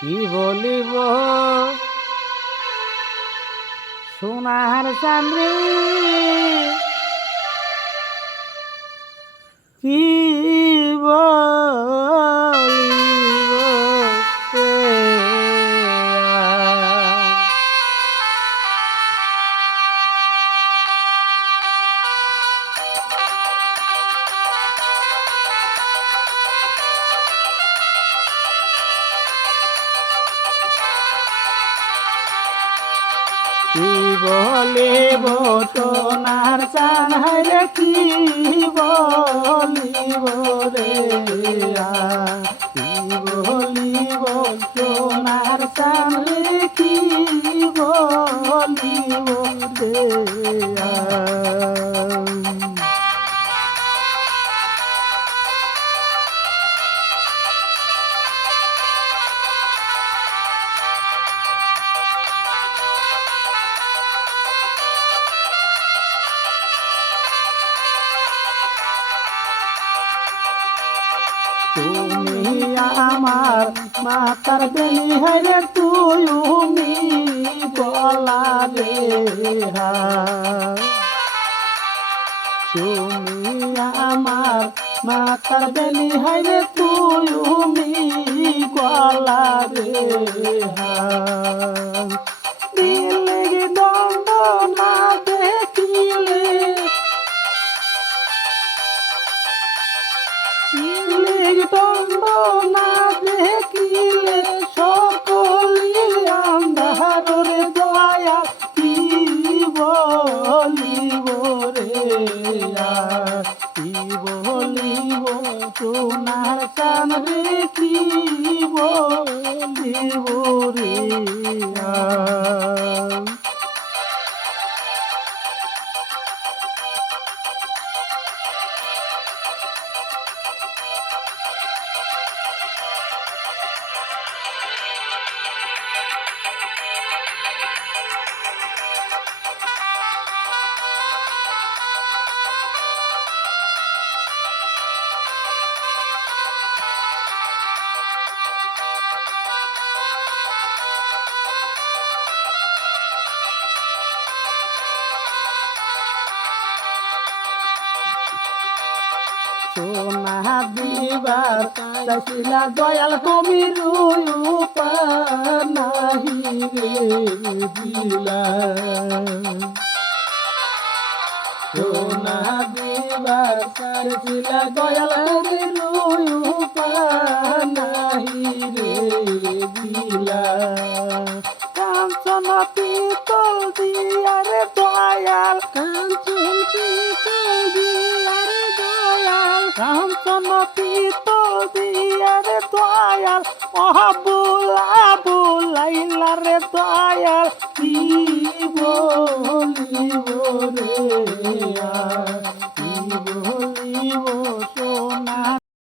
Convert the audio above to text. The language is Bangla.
কি বলিব সোনার চাঁদরে কি বলিব কি বলিব সোনার চাঁদরে কি বলিব রে কি বলিব সোনার চাঁদরে কি বলিব রে তুমি আমার মাতার বেলি হরে তুমি বলা রে তুমি আমার মাতার বেলি হরে তুমি বলা রে দিলে দণ্ড না দেখিলে দণ্ড না দেখিলে সকলি আন্ধারে দয়া কি বলিব রে কি বলিব সোনার চাঁদরে কি বলিব রে সোনা দিবার চাইছিলা দয়াল তুমি রূপা নাহি রে দিলা সোনা দিবার চাইছিলা দয়াল তুমি রূপা নাহি রে দিলা কাঞ্চন পিতল দিয়ারে দয়াল কাঞ্চন পিতল দিয়ারে দয়াল কাঞ্চন পিতল দিয়ারে দয়াল বুলাইলা রে দয়াল কি